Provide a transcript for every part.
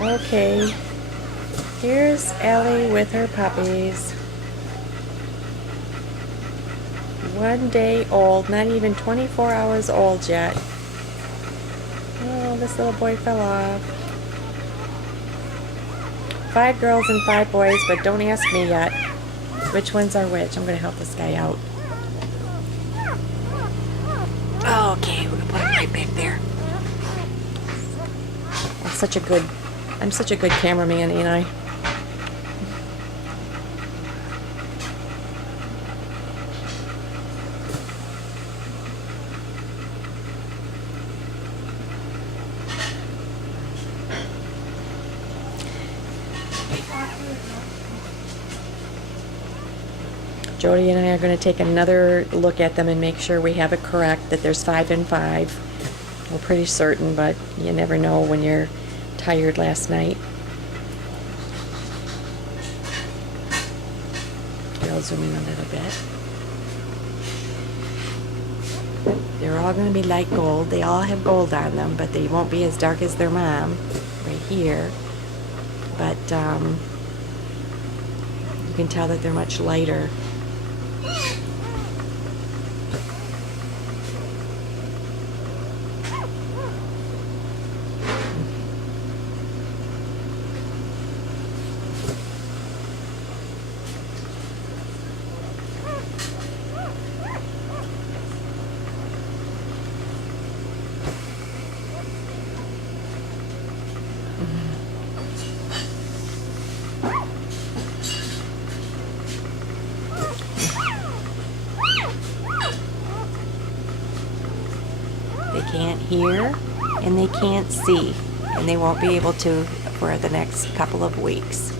Okay, here's Ellie with her puppies. 1 day old, not even 24 hours old yet. Oh, this little boy fell off. 5 girls and 5 boys, but don't ask me yet which ones are which. I'm gonna help this guy out. Okay, we're gonna put him right back there. I'm such a good cameraman, ain't I? Jody and I are going to take another look at them and make sure we have it correct, that there's 5 and 5. We're pretty certain, but you never know when you're tired last night. I'll zoom in a little bit. They're all going to be light gold. They all have gold on them, but they won't be as dark as their mom right here. But you can tell that they're much lighter. They can't hear and they can't see, and they won't be able to for the next couple of weeks.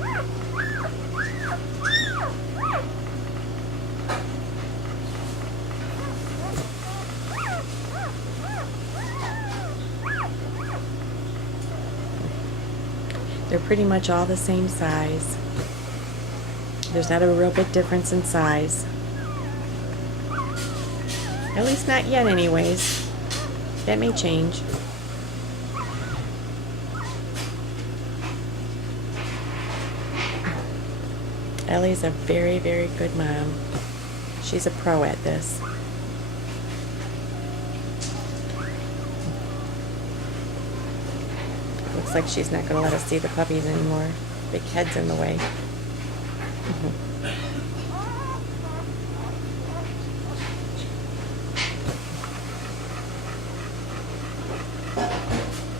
They're pretty much all the same size. There's not a real big difference in size. At least not yet anyways. That may change. Ellie's a very, very good mom. She's a pro at this. Looks like she's not going to let us see the puppies anymore. Big head's in the way.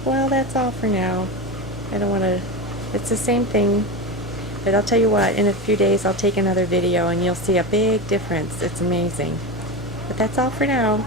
Well, that's all for now. I don't want to... It's the same thing. But I'll tell you what, in a few days I'll take another video and you'll see a big difference. It's amazing. But that's all for now.